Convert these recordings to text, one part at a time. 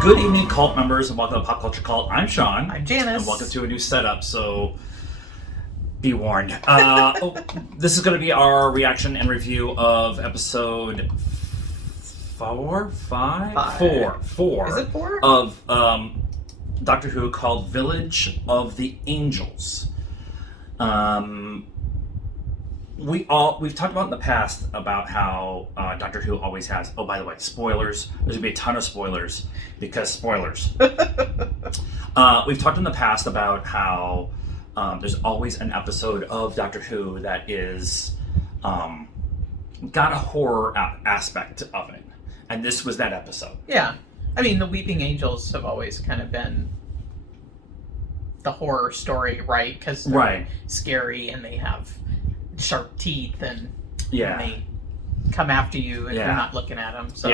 Good evening, cult members, and welcome to Pop Culture Cult. I'm Sean. I'm Janice. And welcome to a new setup, so be warned. This is going to be our reaction and review of episode four. Is it 4? Of Doctor Who called Village of the Angels. We've talked about in the past about how Doctor Who always has. Oh, by the way, spoilers. There's gonna be a ton of spoilers because spoilers. We've talked in the past about how there's always an episode of Doctor Who that is got a horror aspect of it, and this was that episode. Yeah, I mean the Weeping Angels have always kind of been the horror story, right? Because they're scary and they have sharp teeth and they come after you if you're not looking at them. So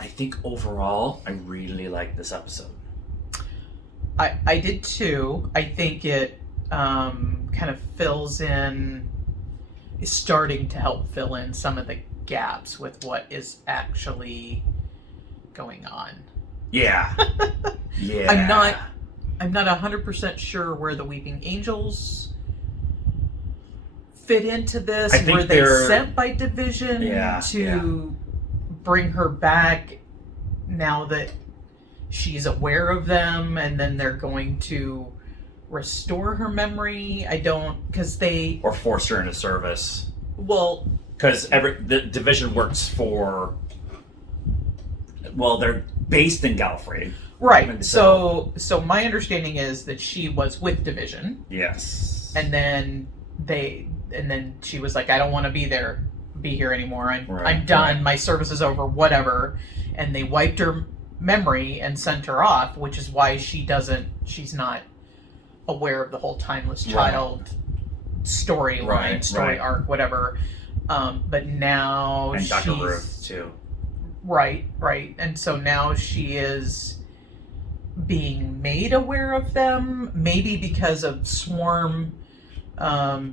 I think overall I really like this episode. I did too. I think it kind of is starting to help fill in some of the gaps with what is actually going on. Yeah. I'm not 100% sure where the Weeping Angels fit into this. I think were they sent by Division to bring her back now that she's aware of them, and then they're going to restore her memory? Or force her into service. Well, because the Division works for. Well, they're based in Gallifrey. Right. So my understanding is that she was with Division. Yes. And then she was like, I don't want to be here anymore. I'm done. Right. My service is over, whatever. And they wiped her memory and sent her off, which is why she's not aware of the whole Timeless Child story arc, whatever. But now and Dr. Ruth too. Right. And so now she is being made aware of them, maybe because of Swarm,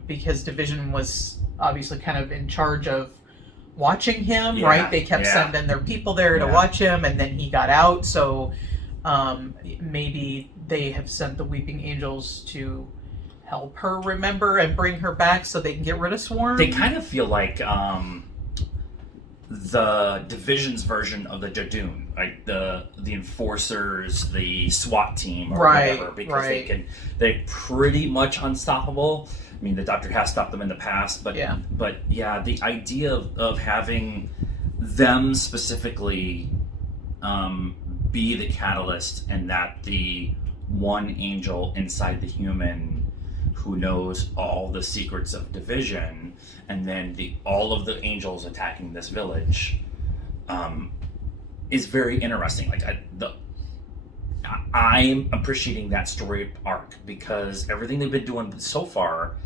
because Division was obviously kind of in charge of watching him, right? They kept sending their people there to watch him, and then he got out, so maybe they have sent the Weeping Angels to help her remember and bring her back so they can get rid of Swarm. They kind of feel like the Division's version of the Jadoon, like the enforcers, the SWAT team, or whatever, because they're pretty much unstoppable. I mean, the Doctor has stopped them in the past, but the idea of having them specifically be the catalyst, and that the one angel inside the human who knows all the secrets of Division, and then all of the angels attacking this village, is very interesting. Like I'm appreciating that story arc, because everything they've been doing so far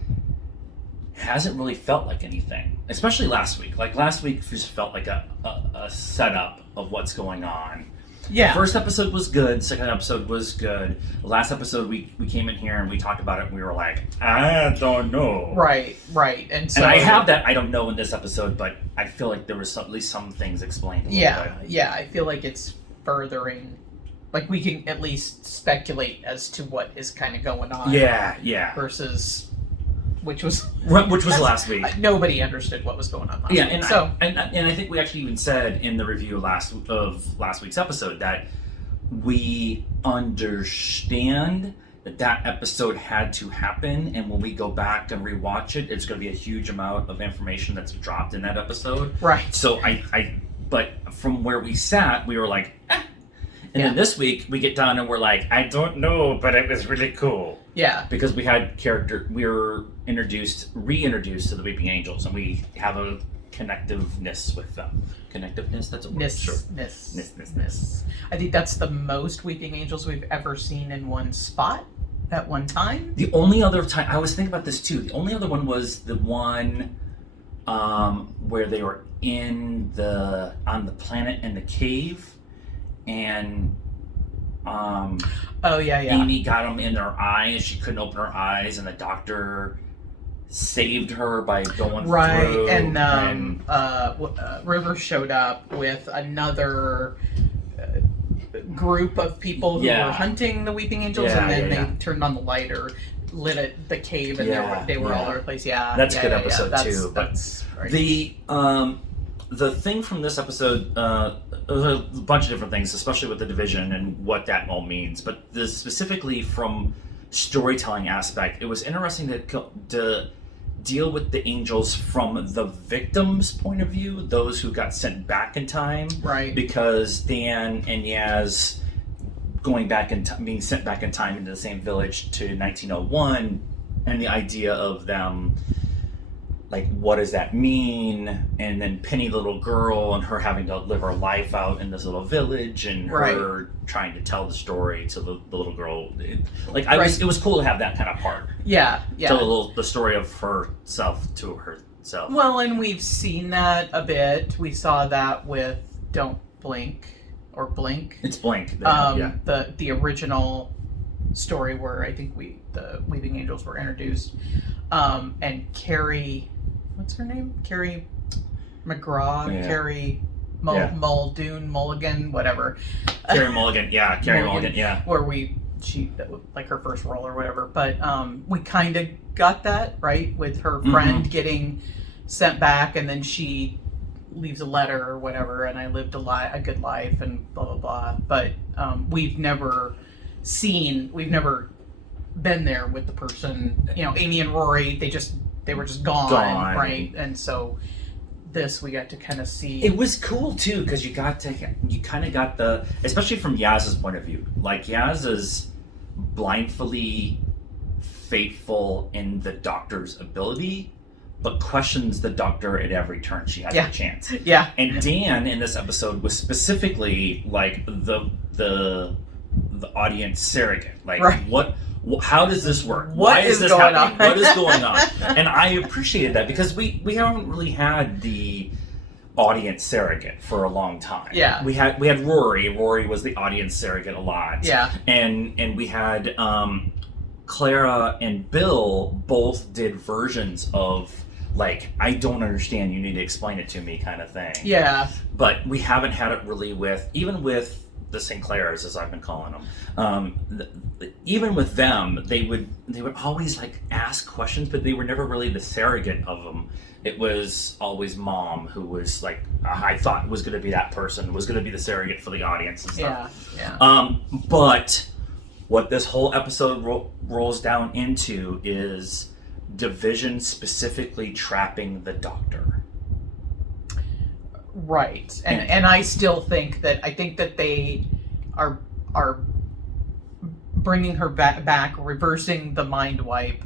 hasn't really felt like anything. Especially last week. Like last week just felt like a setup of what's going on. Yeah. First episode was good. Second episode was good. The last episode, we came in here and we talked about it, and we were like, I don't know. Right. And so, and I have that I don't know in this episode, but I feel like there was at least some things explained. I feel like it's furthering. Like, we can at least speculate as to what is kind of going on. Yeah. Versus, which was last week. Nobody understood what was going on last week. And I think we actually even said in the review of last week's episode that we understand that episode had to happen, and when we go back and rewatch it, it's going to be a huge amount of information that's dropped in that episode. Right. So but from where we sat, we were like, eh. And then this week we get done and we're like, I don't know, but it was really cool. Yeah. Because we were reintroduced to the Weeping Angels, and we have a connectiveness with them. Connectiveness? That's a word. Sure. Ness. I think that's the most Weeping Angels we've ever seen in one spot at one time. The only other time, I was thinking about this too, the only other one was the one where they were on the planet in the cave, and Amy got them in her eyes. She couldn't open her eyes, and the Doctor saved her by going right, through. And River showed up with another group of people who were hunting the Weeping Angels, and then they turned on the light or lit the cave, and they were all over the place. Yeah, that's a good episode too. That's right. The thing from this episode, there's a bunch of different things, especially with the division and what that all means. But specifically from storytelling aspect, it was interesting to deal with the angels from the victim's point of view, those who got sent back in time. Right. Because Dan and Yaz going back and being sent back in time into the same village to 1901, and the idea of them, like, what does that mean? And then Penny, the little girl, and her having to live her life out in this little village, and her trying to tell the story to the little girl. It was cool to have that kind of part. Yeah. Tell the story of herself to herself. Well, and we've seen that a bit. We saw that with Don't Blink or Blink. It's Blink. The original story where I think the Weeping Angels were introduced, and Carrie, what's her name? Carrie McGraw, Carrie Muldoon, Mulligan, whatever. Carrie Mulligan, Carrie Mulligan, Where that was like her first role or whatever, but we kind of got that right with her friend getting sent back, and then she leaves a letter or whatever, and I lived a good life and blah blah blah. But we've never been there with the person. Amy and Rory, they were just gone. Right? And so this we got to kind of see. It was cool too, because you kind of got the, especially from Yaz's point of view, like Yaz is blindly faithful in the Doctor's ability, but questions the Doctor at every turn she has a chance. Yeah. And Dan in this episode was specifically like the audience surrogate. Like, how does this work? Why is this happening? What is going on? And I appreciated that, because we haven't really had the audience surrogate for a long time. Yeah. We had Rory. Rory was the audience surrogate a lot. Yeah. And we had Clara and Bill both did versions of, like, I don't understand, you need to explain it to me kind of thing. Yeah. But we haven't had it really even with the Sinclairs, as I've been calling them. Even with them, they would always like ask questions, but they were never really the surrogate of them. It was always Mom who was like, I thought was going to be that person, was going to be the surrogate for the audience and stuff. Yeah. But what this whole episode rolls down into is Division specifically trapping the Doctor. Right. And I still think that they are bringing her back, reversing the mind wipe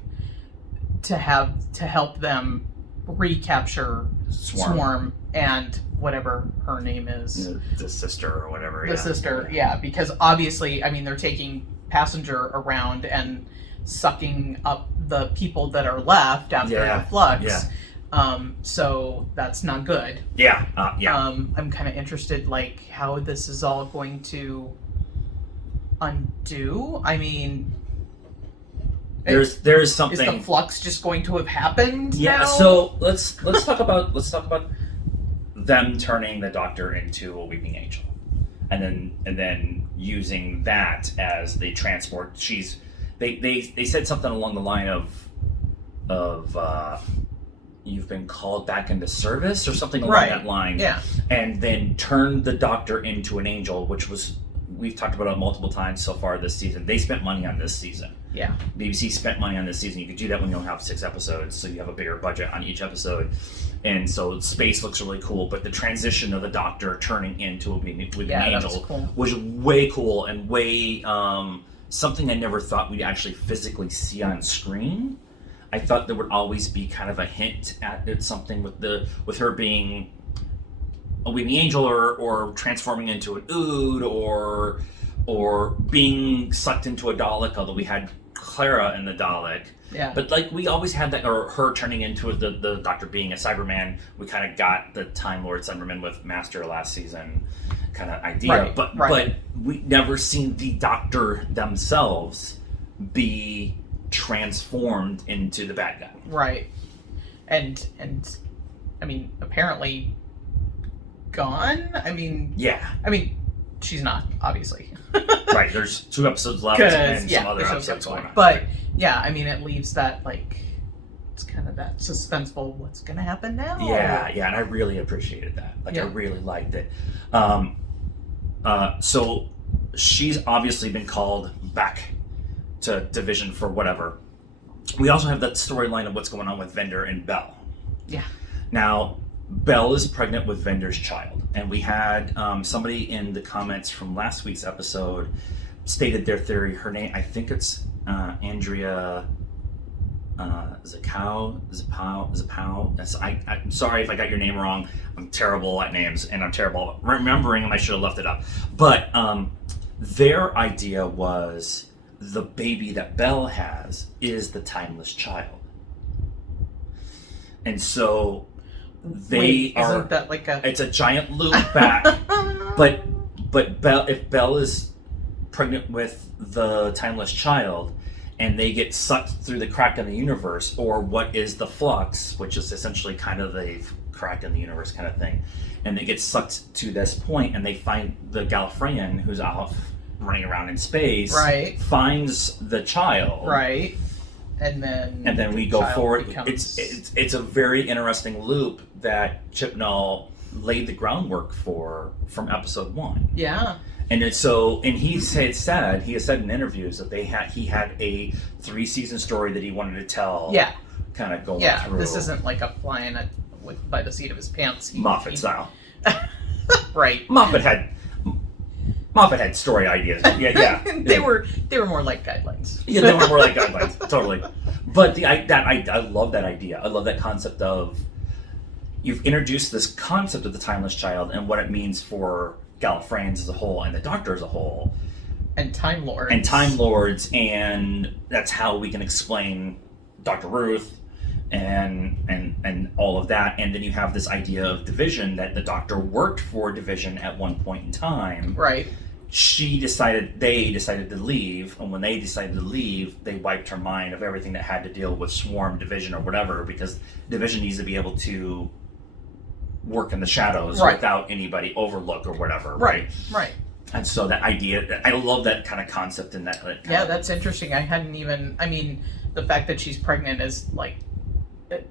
to help them recapture Swarm and whatever her name is. The sister or whatever. The sister, because obviously, I mean, they're taking Passenger around and sucking up the people that are left after the Flux. Yeah. So that's not good. Yeah. I'm kind of interested, like, how this is all going to undo. I mean, there's something. Is the Flux just going to have happened? Yeah. Now? So let's talk about them turning the Doctor into a Weeping Angel, and then using that as the transport. They said something along the line of you've been called back into service or something along that line. Yeah. And then turned the Doctor into an angel, which was, we've talked about it multiple times so far this season. They spent money on this season. Yeah. BBC spent money on this season. You could do that when you don't have 6 episodes, so you have a bigger budget on each episode. And so space looks really cool, but the transition of the Doctor turning into a Weeping Angel was way cool and way something I never thought we'd actually physically see on screen. I thought there would always be kind of a hint at something with her being a Weeping Angel or transforming into an Ood or being sucked into a Dalek, although we had Clara and the Dalek. Yeah. But like we always had that, or her turning into the Doctor being a Cyberman. We kind of got the Time Lord Cyberman with Master last season kind of idea. But we never seen the Doctor themselves be transformed into the bad guy. Right. And I mean, apparently gone? She's not, obviously. Right, there's 2 episodes left and some other episodes going on. But, yeah, I mean, it leaves that, like, it's kind of that suspenseful, what's going to happen now? Yeah, and I really appreciated that. Like, I really liked it. So, she's obviously been called back to Division for whatever. We also have that storyline of what's going on with Vendor and Belle. Yeah. Now, Belle is pregnant with Vendor's child, and we had somebody in the comments from last week's episode stated their theory. Her name, I think it's Andrea Zapow. I'm sorry if I got your name wrong. I'm terrible at names, and I'm terrible at remembering them. I should have left it up. But their idea was the baby that Belle has is the timeless child. And so isn't that like it's a giant loop back. but Belle, if Belle is pregnant with the timeless child and they get sucked through the crack in the universe, or what is the Flux, which is essentially kind of the crack in the universe kind of thing, and they get sucked to this point and they find the Gallifreyan who's off running around in space, right, finds the child, right, and then we go forward. It's a very interesting loop that Chibnall laid the groundwork for from episode 1. Yeah. And he has said in interviews that he had a 3-season story that he wanted to tell. Yeah. Kind of going through. Yeah, this isn't like a flying by the seat of his pants. Moffat style. Right. Moffat had story ideas. Yeah. They were more like guidelines. Yeah, they were more like guidelines. Totally. But I love that idea. I love that concept of you've introduced this concept of the timeless child and what it means for Gallifreyans as a whole and the Doctor as a whole. And Time Lords. And that's how we can explain Dr. Ruth and all of that. And then you have this idea of Division, that the Doctor worked for Division at one point in time. Right. They decided to leave, and when they decided to leave, they wiped her mind of everything that had to deal with Swarm, Division, or whatever, because Division needs to be able to work in the shadows without anybody overlook or whatever. Right. And so that idea, I love that kind of concept in that. That's interesting. I hadn't even, the fact that she's pregnant is like the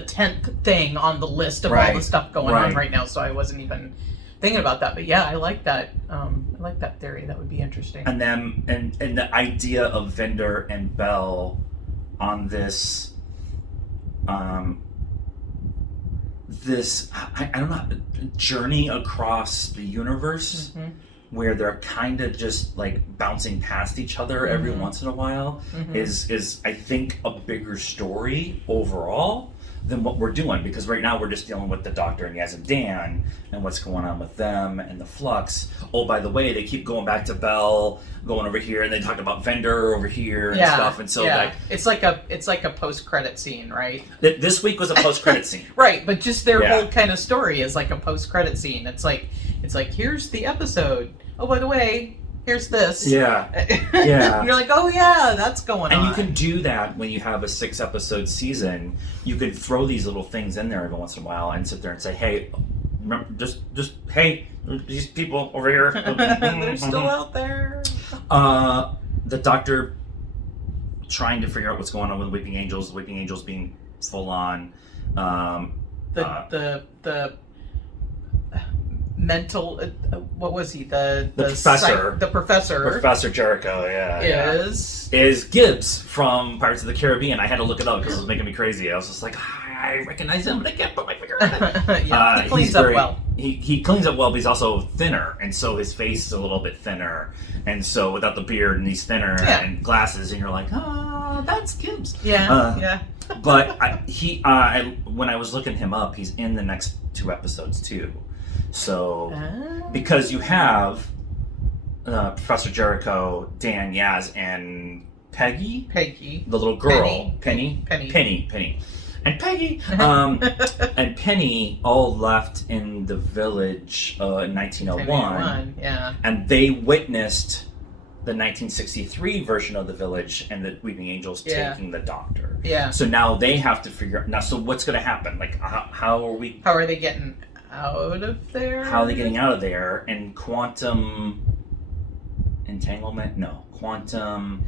10th thing on the list of all the stuff going on right now, so I wasn't even thinking about that. But yeah, I like that. I like that theory. That would be interesting. And then and the idea of Vendor and Belle on this I don't know, journey across the universe, where they're kind of just like bouncing past each other every once in a while, is I think a bigger story overall than what we're doing, because right now we're just dealing with the Doctor and Yaz and Dan and what's going on with them and the Flux. Oh, by the way, they keep going back to Belle, going over here, and they talked about Vendor over here and stuff. And so it's like a post-credit scene, right? This week was a post-credit scene. Right, but just their whole kind of story is like a post-credit scene. It's like here's the episode. Oh, by the way, here's this. Yeah. You're like, oh yeah, that's going on. And you can do that when you have a 6-episode season. You can throw these little things in there every once in a while and sit there and say, hey, remember, just hey, these people over here. They're still out there. The Doctor trying to figure out what's going on with the Weeping Angels being full on. The mental, what was he? The professor. The professor. Professor Jericho, is Gibbs from Pirates of the Caribbean. I had to look it up because it was making me crazy. I was just like, I recognize him, but I can't put my finger on it. He cleans up well. He cleans up well, but he's also thinner, and so his face is a little bit thinner. And so without the beard, and he's thinner, and glasses, and you're like, that's Gibbs. Yeah. But when I was looking him up, he's in the next 2 episodes too. So, because you have Professor Jericho, Dan, Yaz, and Peggy, the little girl, Penny, and Peggy, and Penny all left in the village in 1901, yeah, and they witnessed the 1963 version of the Village and the Weeping Angels taking the Doctor. Yeah. So now they have to figure out. Now, so what's going to happen? Like, how are they getting out of there? How are they getting out of there? And quantum entanglement? No. Quantum...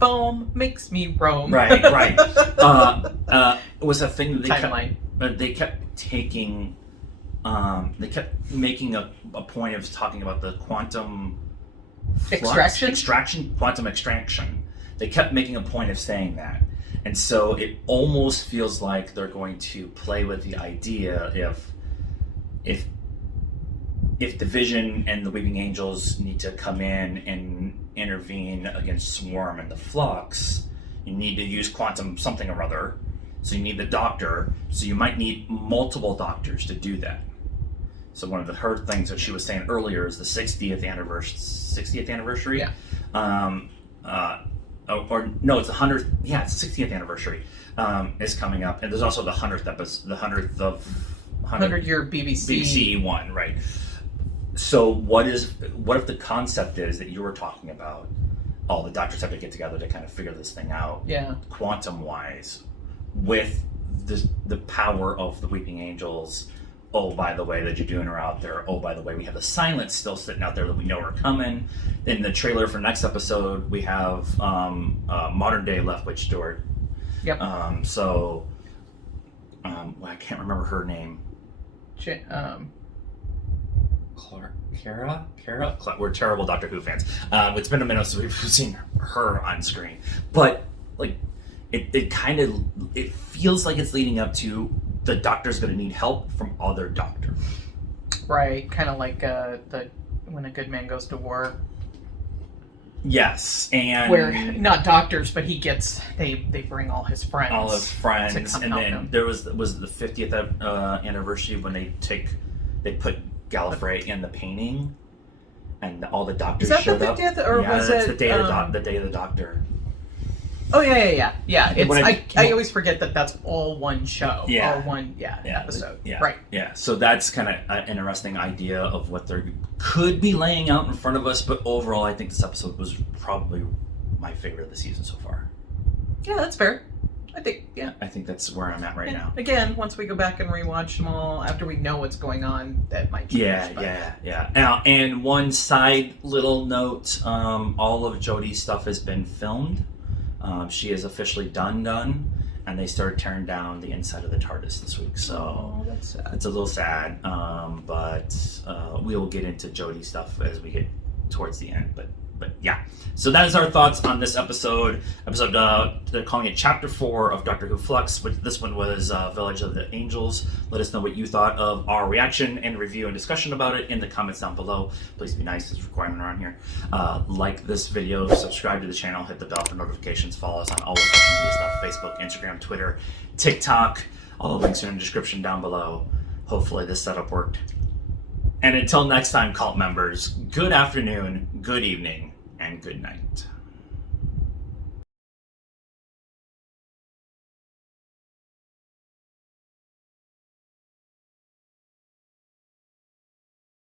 Foam makes me roam. Right. It was a thing that they kept taking... they kept making a point of talking about the quantum... Quantum extraction. They kept making a point of saying that. And so it almost feels like they're going to play with the idea if the Vision and the Weeping Angels need to come in and intervene against Swarm and the Flux, you need to use quantum something or other. So you need the Doctor. So you might need multiple Doctors to do that. So one of her things that she was saying earlier is the 60th anniversary. Yeah. Or no, it's the 100th. Yeah, it's the 60th anniversary is coming up, and there's also the 100th episode, the 100-year BBC one, right? So what if the concept is that you were talking about? Oh, the Doctors have to get together to kind of figure this thing out. Yeah. Quantum wise, with the power of the Weeping Angels. Oh, by the way, the Jadoon are out there. Oh, by the way, we have the Silence still sitting out there that we know are coming. In the trailer for next episode, we have modern day Leftwich Stewart. Yep. I can't remember her name. Kara? We're terrible Doctor Who fans. It's been a minute since we've seen her on screen. But, like, it feels like it's leading up to the Doctor's going to need help from other Doctors. Right, kind of like when a good man goes to war. Yes, and where not doctors, but they bring all his friends. All his friends, and then him. there was the 50th anniversary when they put Gallifrey in the painting, and all the Doctors showed up. Is that the 50th, or was it the day of the Doctor? Oh yeah. I always forget that that's all one show. Yeah. All one episode. Yeah. Right. Yeah. So that's kind of an interesting idea of what they could be laying out in front of us. But overall, I think this episode was probably my favorite of the season so far. Yeah, that's fair. I think that's where I'm at right now. Again, once we go back and rewatch them all, after we know what's going on, that might change. Yeah. Now, and one side little note, all of Jodie's stuff has been filmed. She is officially done, and they started tearing down the inside of the TARDIS this week. So that's sad. It's a little sad, but we will get into Jodie's stuff as we get towards the end. But yeah, so that is our thoughts on this episode. They're calling it Chapter 4 of Doctor Who Flux, but this one was Village of the Angels. Let us know what you thought of our reaction and review and discussion about it in the comments down below. Please be nice, it's a requirement around here. Like this video, subscribe to the channel, hit the bell for notifications, follow us on all of the social media stuff, Facebook, Instagram, Twitter, TikTok. All the links are in the description down below. Hopefully this setup worked. And until next time, cult members, good afternoon, good evening, and good night.